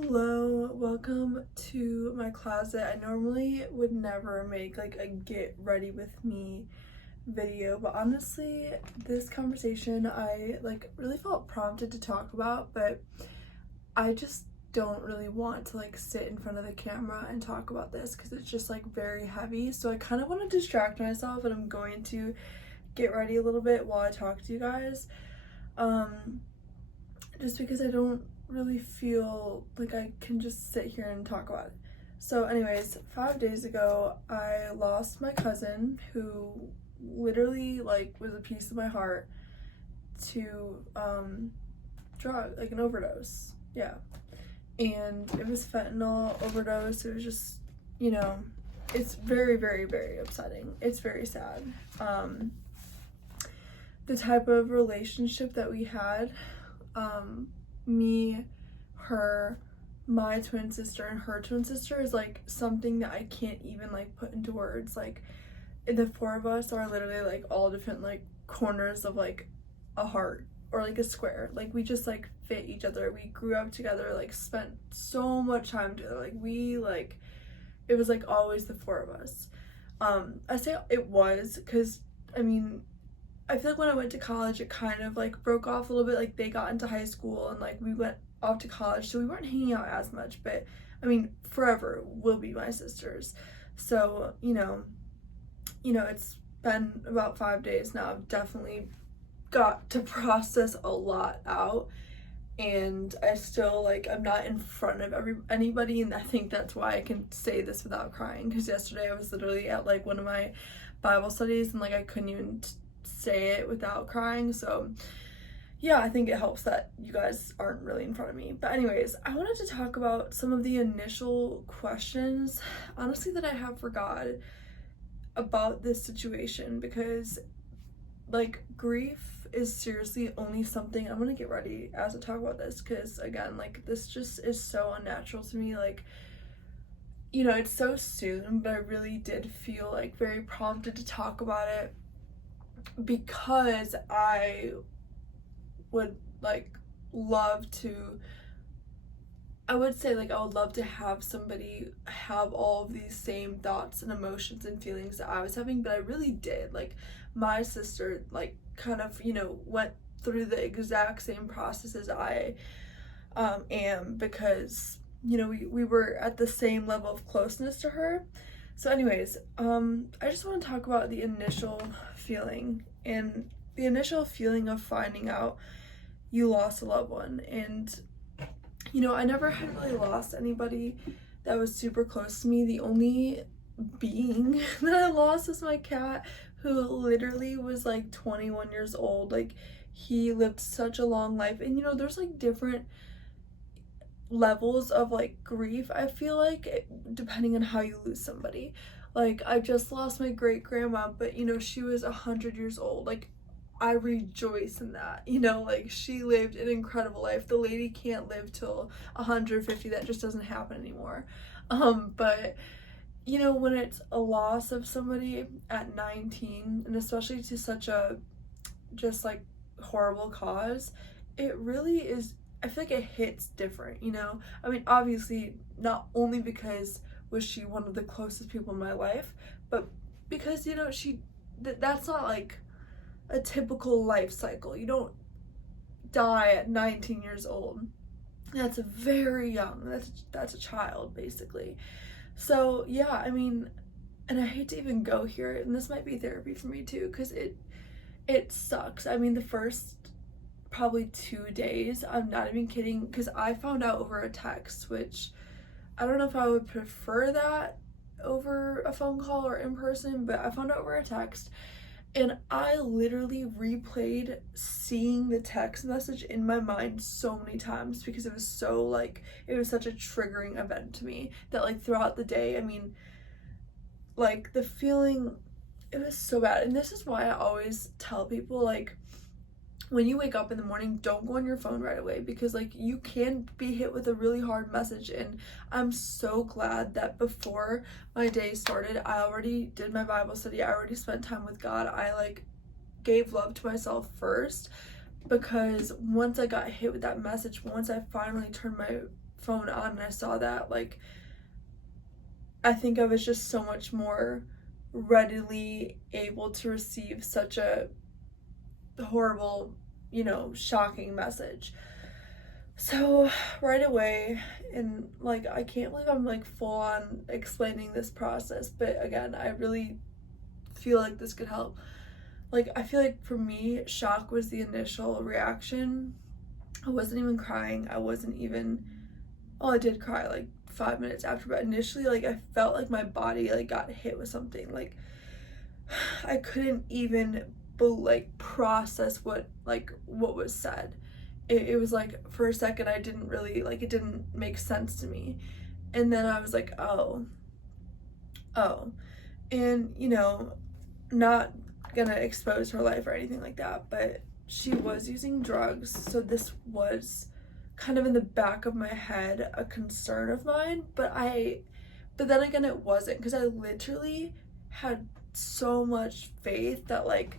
Hello, welcome to my closet. I normally would never make like a get ready with me video, but honestly, this conversation I like really felt prompted to talk about, but I just don't really want to like sit in front of the camera and talk about this because it's just like very heavy. So I kind of want to distract myself and I'm going to get ready a little bit while I talk to you guys. Just because I don't really feel like I can just sit here and talk about it. So anyways, 5 days ago, I lost my cousin who literally like was a piece of my heart to like an overdose. Yeah. And it was fentanyl overdose. It was just, it's very, very, very upsetting. It's very sad. The type of relationship that we had, me, her, my twin sister, and her twin sister is like something that I can't even like put into words. Like the four of us are literally like all different like corners of like a heart or like a square. Like we just like fit each other. We grew up together, like spent so much time together. It was like always the four of us. I say it was because I feel like when I went to college, it kind of like broke off a little bit. Like they got into high school and like we went off to college, so we weren't hanging out as much. But forever will be my sisters. So it's been about 5 days now. I've definitely got to process a lot out, and I still I'm not in front of anybody, and I think that's why I can say this without crying. Because yesterday I was literally at like one of my Bible studies, and like I couldn't even say it without crying. So yeah, I think it helps that you guys aren't really in front of me. But anyways, I wanted to talk about some of the initial questions, honestly, that I have for God about this situation, because like grief is seriously only something I'm gonna get ready as I talk about this, because again, like this just is so unnatural to me. Like it's so soon, but I really did feel like very prompted to talk about it because I would love to, I would say I would love to have somebody have all of these same thoughts and emotions and feelings that I was having, but I really did. Like my sister kind of went through the exact same process as I am, because we were at the same level of closeness to her. So anyways, I just want to talk about the initial feeling, and the initial feeling of finding out you lost a loved one. And I never had really lost anybody that was super close to me. The only being that I lost was my cat, who literally was like 21 years old. Like he lived such a long life, and there's like different levels of like grief, I feel like, depending on how you lose somebody. Like I just lost my great grandma, but she was 100 years old. Like I rejoice in that. Like she lived an incredible life. The lady can't live till 150. That just doesn't happen anymore. But when it's a loss of somebody at 19, and especially to such a just like horrible cause, it really is, I feel like it hits different. Obviously not only because was she one of the closest people in my life, but because that's not like a typical life cycle. You don't die at 19 years old. That's very young. That's a child basically. So yeah, and I hate to even go here, and this might be therapy for me too, because it sucks. The first probably 2 days, I'm not even kidding, because I found out over a text, which I don't know if I would prefer that over a phone call or in person, but I found out over a text, and I literally replayed seeing the text message in my mind so many times, because it was so it was such a triggering event to me that throughout the day, the feeling, it was so bad. And this is why I always tell people, when you wake up in the morning, don't go on your phone right away, because you can be hit with a really hard message. And I'm so glad that before my day started, I already did my Bible study. I already spent time with God. I gave love to myself first, because once I got hit with that message, once I finally turned my phone on and I saw that, like, I think I was just so much more readily able to receive such a horrible, shocking message. So right away, and like, I can't believe I'm like full on explaining this process, but again, I really feel like this could help. Like, I feel like for me, shock was the initial reaction. I wasn't even crying. I wasn't even, well, I did cry like 5 minutes after, but initially, like, I felt like my body like got hit with something. Like, I couldn't even process what was said. It was like, for a second, I didn't really, like, it didn't make sense to me. And then I was like, oh. And, not gonna expose her life or anything like that, but she was using drugs, so this was kind of in the back of my head a concern of mine, but then again, it wasn't, because I literally had so much faith that, like,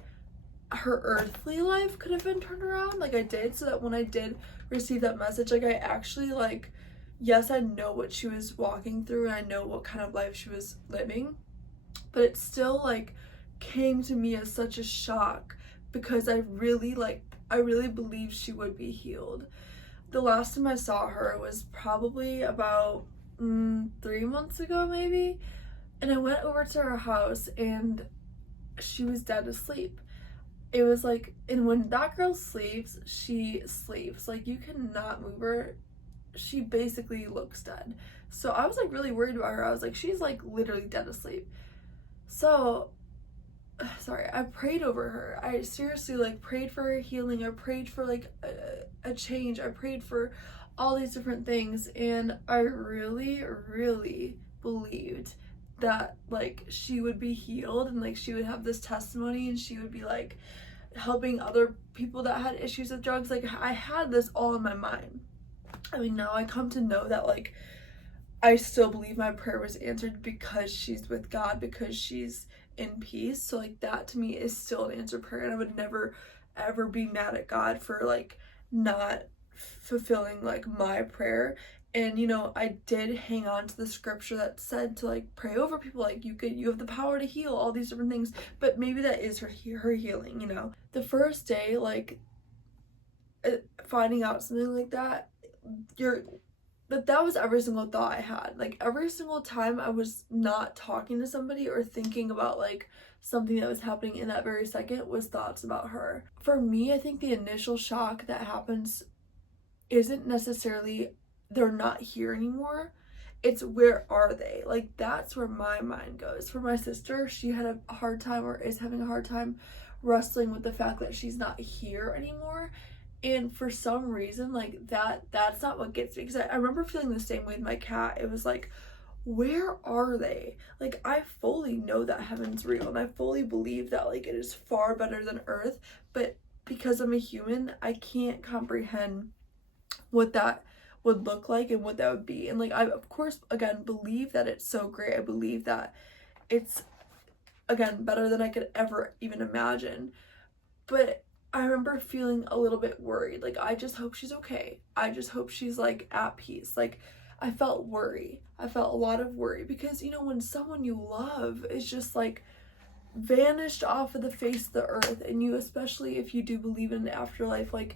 her earthly life could have been turned around, like I did, so that when I did receive that message, like, I actually, like, yes, I know what she was walking through and I know what kind of life she was living, but it still, like, came to me as such a shock, because I really believed she would be healed. The last time I saw her was probably about 3 months ago, maybe, and I went over to her house and she was dead asleep. It was like, and when that girl sleeps, she sleeps. Like, you cannot move her. She basically looks dead. So I was like really worried about her. I was like, she's like literally dead asleep. So, sorry, I prayed over her. I seriously like prayed for her healing. I prayed for like a change. I prayed for all these different things. And I really, really believed that like she would be healed and like she would have this testimony and she would be like helping other people that had issues with drugs. Like, I had this all in my mind. I mean, now I come to know that, like, I still believe my prayer was answered because she's with God, because she's in peace. So like, that to me is still an answered prayer, and I would never ever be mad at God for like not fulfilling like my prayer. And I did hang on to the scripture that said to like pray over people, like you have the power to heal, all these different things, but maybe that is her healing. The first day, like, finding out something like that, that was every single thought I had. Like, every single time I was not talking to somebody or thinking about like something that was happening in that very second was thoughts about her. For me, I think the initial shock that happens isn't necessarily they're not here anymore. It's where are they? Like, that's where my mind goes. For my sister, she had a hard time, or is having a hard time, wrestling with the fact that she's not here anymore. And for some reason, like, that's not what gets me, because I remember feeling the same way with my cat. It was like, where are they? Like, I fully know that heaven's real and I fully believe that like it is far better than earth, but because I'm a human, I can't comprehend what that would look like and what that would be. And like, I of course again believe that it's so great. I believe that it's, again, better than I could ever even imagine. But I remember feeling a little bit worried. Like, I just hope she's okay. I just hope she's like at peace. Like, I felt worry. I felt a lot of worry, because when someone you love is just like vanished off of the face of the earth, and you, especially if you do believe in an afterlife, like,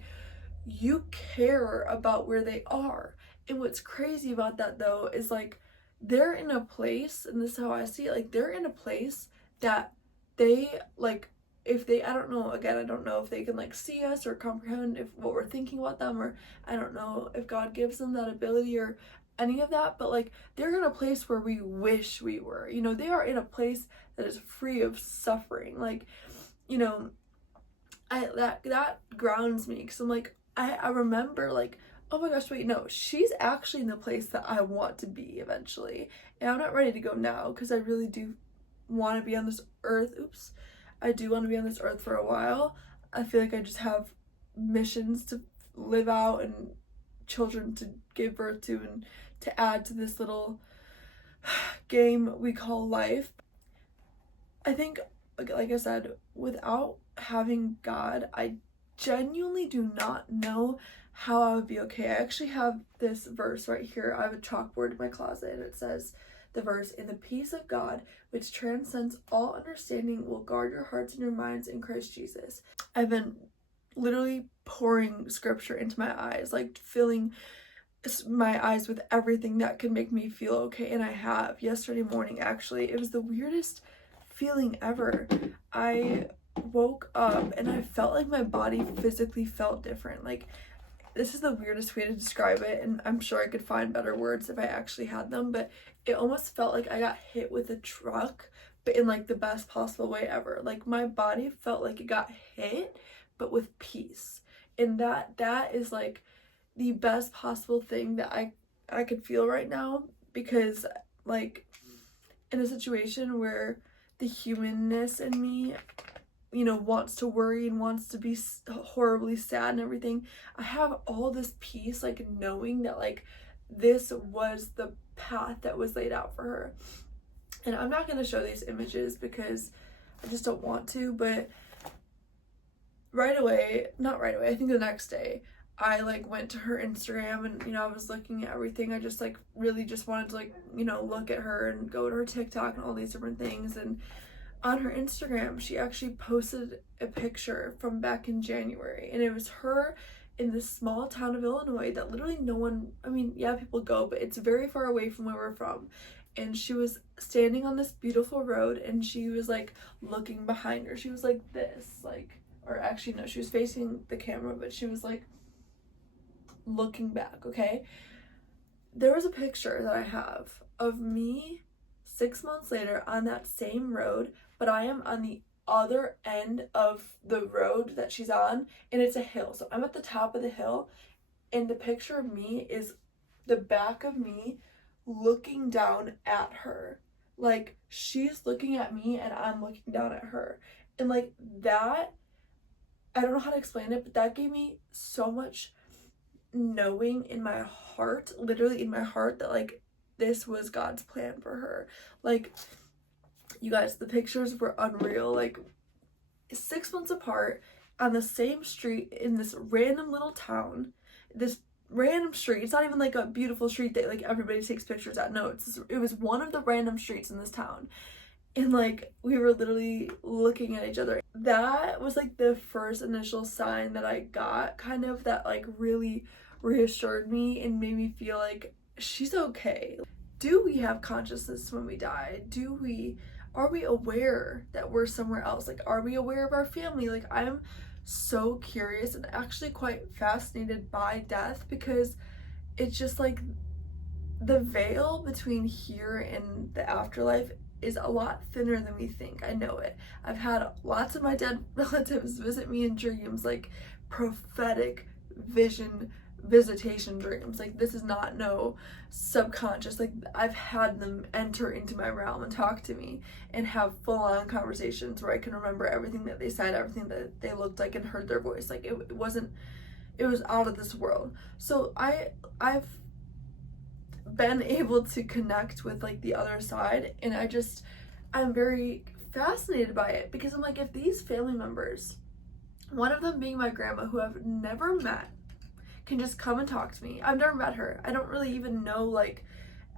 you care about where they are. And what's crazy about that though is like, they're in a place, and this is how I see it, like, they're in a place that they like, if they, I don't know, again, I don't know if they can like see us or comprehend if what we're thinking about them, or I don't know if God gives them that ability or any of that, but like, they're in a place where we wish we were. They are in a place that is free of suffering. Like, that grounds me, because I'm like, I remember like, oh my gosh, wait, no, she's actually in the place that I want to be eventually. And I'm not ready to go now, because I really do want to be on this earth. I do want to be on this earth for a while. I feel like I just have missions to live out and children to give birth to and to add to this little game we call life. I think, like I said, without having God, I genuinely do not know how I would be okay. I actually have this verse right here. I have a chalkboard in my closet, and it says the verse, "In the peace of God, which transcends all understanding, will guard your hearts and your minds in Christ Jesus." I've been literally pouring scripture into my eyes, like filling my eyes with everything that could make me feel okay, and I have. Yesterday morning, actually, it was the weirdest feeling ever. I woke up and I felt like my body physically felt different. Like, this is the weirdest way to describe it, and I'm sure I could find better words if I actually had them, but it almost felt like I got hit with a truck, but in like the best possible way ever. Like, my body felt like it got hit, but with peace. And that is like the best possible thing that I could feel right now, because like in a situation where the humanness in me, you know, wants to worry and wants to be horribly sad and everything, I have all this peace, like knowing that like this was the path that was laid out for her. And I'm not going to show these images because I just don't want to, but right away, not right away, I think the next day, I like went to her Instagram and, you know, I was looking at everything. I just like really just wanted to like, you know, look at her and go to her TikTok and all these different things. And on her Instagram, she actually posted a picture from back in January, and it was her in this small town of Illinois that literally no one, I mean, yeah, people go, but it's very far away from where we're from. And she was standing on this beautiful road, and she was like looking behind her. She was like this, like, or actually no, she was facing the camera, but she was like looking back, okay? There was a picture that I have of me 6 months later on that same road, but I am on the other end of the road that she's on, and it's a hill. So I'm at the top of the hill, and the picture of me is the back of me looking down at her. Like, she's looking at me and I'm looking down at her. And like that, I don't know how to explain it, but that gave me so much knowing in my heart, literally in my heart, that like this was God's plan for her. Like, you guys, the pictures were unreal. Like, 6 months apart on the same street in this random little town, this random street. It's not even like a beautiful street that like everybody takes pictures at. No, it was one of the random streets in this town, and like we were literally looking at each other. That was like the first initial sign that I got, kind of, that like really reassured me and made me feel like she's okay. Do we have consciousness when we die? Are we aware that we're somewhere else? Like, are we aware of our family? Like, I'm so curious and actually quite fascinated by death, because it's just like the veil between here and the afterlife is a lot thinner than we think. I know it. I've had lots of my dead relatives visit me in dreams, like prophetic visitation dreams. Like, this is not no subconscious. Like, I've had them enter into my realm and talk to me and have full-on conversations where I can remember everything that they said, everything that they looked like, and heard their voice. Like, it was out of this world. So I've been able to connect with like the other side, and I'm very fascinated by it, because I'm like, if these family members, one of them being my grandma, who I've never met, can just come and talk to me. I've never met her. I don't really even know like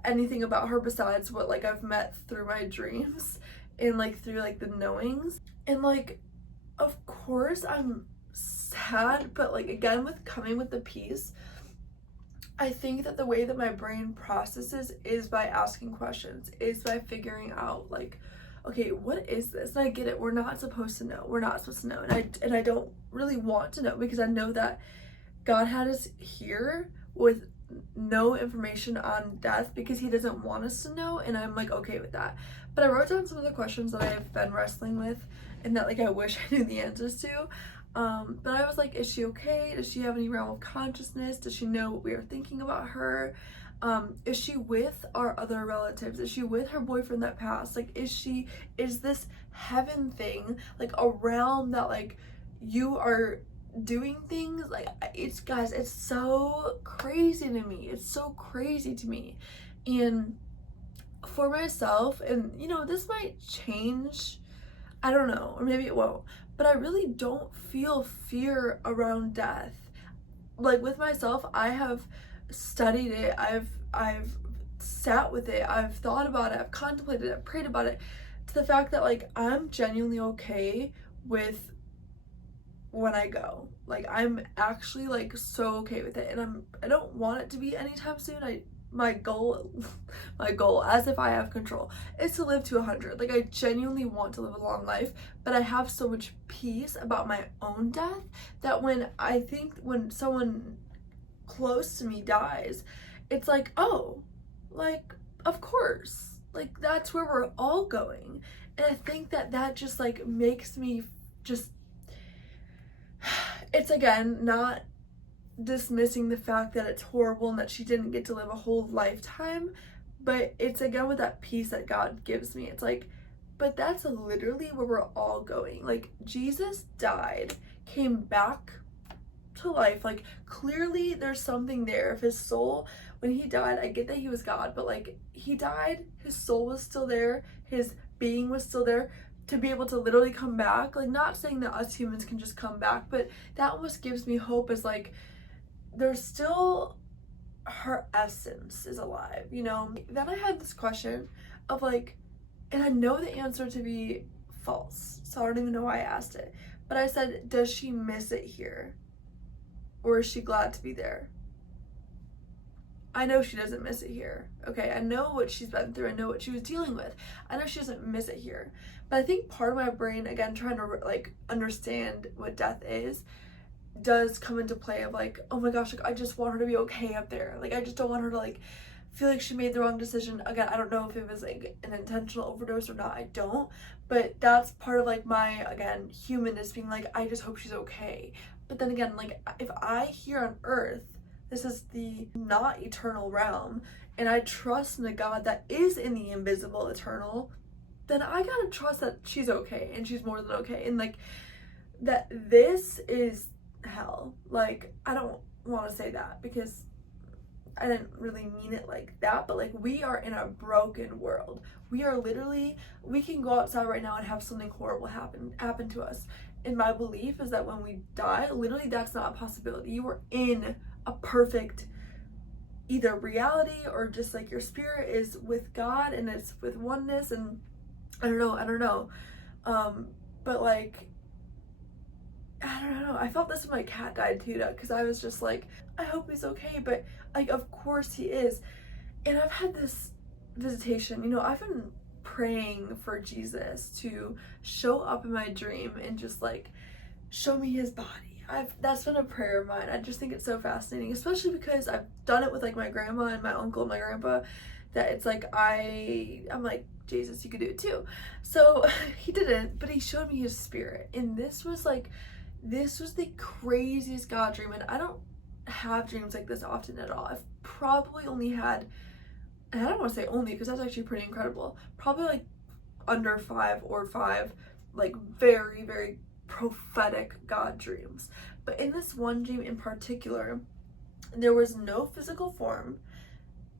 anything about her besides what like I've met through my dreams and like through like the knowings. And like, of course I'm sad, but like, again, with coming with the peace, I think that the way that my brain processes is by asking questions, is by figuring out like, okay, what is this? And I get it. We're not supposed to know. We're not supposed to know. And I don't really want to know, because I know that God had us here with no information on death because he doesn't want us to know, and I'm like okay with that. But I wrote down some of the questions that I have been wrestling with and that like I wish I knew the answers to. But I was like, is she okay? Does she have any realm of consciousness? Does she know what we are thinking about her? Is she with our other relatives? Is she with her boyfriend that passed? Like, is this heaven thing like a realm that like you are doing things? Like, it's, guys, it's so crazy to me. It's so crazy to me. And for myself, and you know, this might change, I don't know, or maybe it won't, but I really don't feel fear around death. like with myself, I have studied it, I've sat with it, I've thought about it, I've contemplated it, I've prayed about it, to the fact that like I'm genuinely okay with when I go. Like I'm actually like so okay with it, and I don't want it to be anytime soon. My goal my goal, as if I have control, is to live to 100. Like I genuinely want to live a long life, but I have so much peace about my own death that when someone close to me dies, it's like, oh, like of course, like that's where we're all going. And I think that just like makes me just, it's again not dismissing the fact that it's horrible and that she didn't get to live a whole lifetime, but it's again with that peace that God gives me. It's like, but that's literally where we're all going. Like Jesus died, came back to life. Like clearly there's something there. If his soul, when he died, I get that he was God, but like he died, his soul was still there, his being was still there, to be able to literally come back. Like not saying that us humans can just come back, but that almost gives me hope, as like there's still, her essence is alive, you know? Then I had this question of like, and I know the answer to be false, so I don't even know why I asked it, but I said, does she miss it here? Or is she glad to be there? I know she doesn't miss it here. Okay, I know what she's been through. I know what she was dealing with. I know she doesn't miss it here. But I think part of my brain, again, trying to like understand what death is, does come into play of like, oh my gosh, like I just want her to be okay up there. Like I just don't want her to like feel like she made the wrong decision. Again, I don't know if it was like an intentional overdose or not. I don't. But that's part of like my, again, humanness being like, I just hope she's okay. But then again, like if I here on earth, this is the not eternal realm, and I trust in a God that is in the invisible eternal, then I gotta trust that she's okay, and she's more than okay, and like that this is hell. Like I don't want to say that because I didn't really mean it like that, but like we are in a broken world. We are literally, we can go outside right now and have something horrible happen to us. And my belief is that when we die, literally that's not a possibility. You are in a perfect either reality, or just like your spirit is with God and it's with oneness, and I don't know. But like I don't know. I felt this when my cat died too, because I was just like, I hope he's okay, but like of course he is. And I've had this visitation, you know, I've been praying for Jesus to show up in my dream and just like show me his body. That's been a prayer of mine. I just think it's so fascinating, especially because I've done it with like my grandma and my uncle and my grandpa, that it's like I'm like, Jesus, you could do it too. So he didn't, but he showed me his spirit. And this was the craziest God dream. And I don't have dreams like this often at all. I've probably only had, and I don't want to say only because that's actually pretty incredible, probably like under 5 or 5 like very, very prophetic God dreams. But in this one dream in particular, there was no physical form.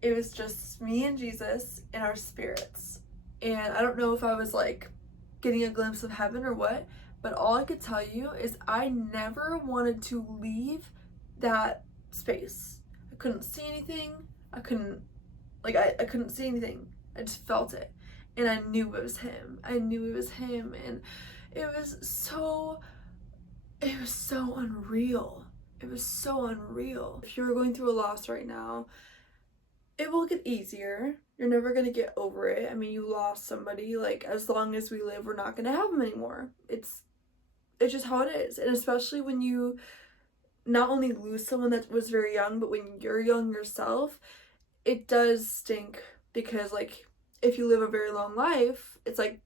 It was just me and Jesus and our spirits. And I don't know if I was like getting a glimpse of heaven or what, but all I could tell you is I never wanted to leave that space. I couldn't see anything. I couldn't see anything. I just felt it. And I knew it was him. And it was so unreal. It was so unreal. If you're going through a loss right now, it will get easier. You're never gonna get over it. I mean, you lost somebody. Like, as long as we live, we're not gonna have them anymore. It's just how it is. And especially when you not only lose someone that was very young, but when you're young yourself, it does stink, because like if you live a very long life, it's like,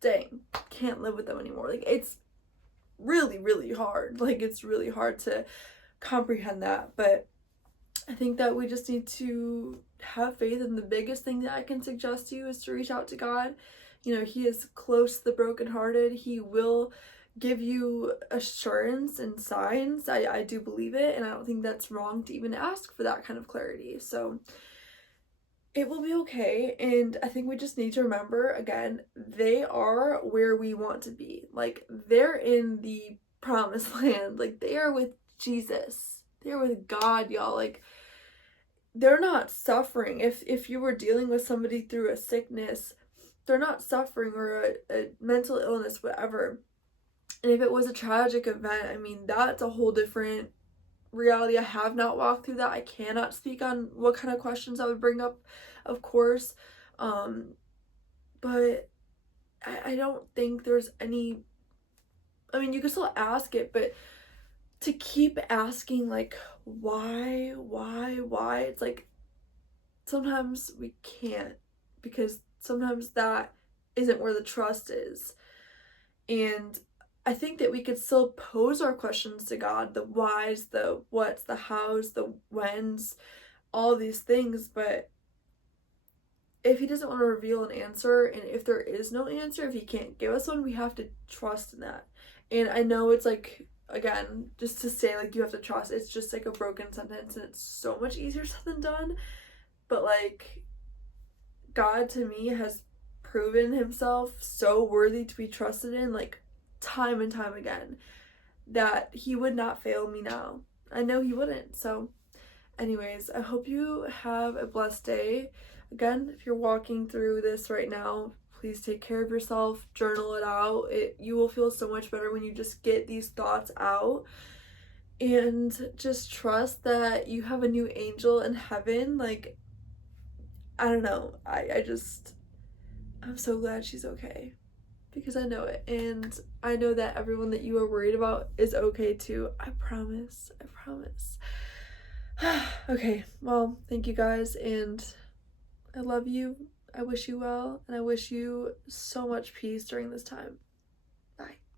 dang, can't live with them anymore. Like it's really, really hard. Like it's really hard to comprehend that. But I think that we just need to have faith, and the biggest thing that I can suggest to you is to reach out to God. You know, he is close to the brokenhearted. He will give you assurance and signs. I do believe it, and I don't think that's wrong to even ask for that kind of clarity. So it will be okay. And I think we just need to remember, again, they are where we want to be. Like, they're in the promised land. Like, they are with Jesus. they're with God, y'all. Like, they're not suffering. If you were dealing with somebody through a sickness, they're not suffering, or a mental illness, whatever. And if it was a tragic event, I mean, that's a whole different reality. I have not walked through that. I cannot speak on what kind of questions I would bring up, of course. But I don't think there's any, I mean, you can still ask it, but to keep asking, like, why, it's like, sometimes we can't, because sometimes that isn't where the trust is. And I think that we could still pose our questions to God, the whys, the whats, the hows, the whens, all these things, but if he doesn't want to reveal an answer, and if there is no answer, if he can't give us one, we have to trust in that. And I know it's like, again, just to say, like, you have to trust, it's just like a broken sentence, and it's so much easier said than done. But like, God to me has proven himself so worthy to be trusted in, like, time and time again, that he would not fail me now. I know he wouldn't. So anyways, I hope you have a blessed day. Again, if you're walking through this right now, please take care of yourself, journal it out. You will feel so much better when you just get these thoughts out, and just trust that you have a new angel in heaven. Like, I don't know, I'm so glad she's okay, because I know it, and I know that everyone that you are worried about is okay too. I promise. Okay, well, thank you guys, and I love you. I wish you well, and I wish you so much peace during this time.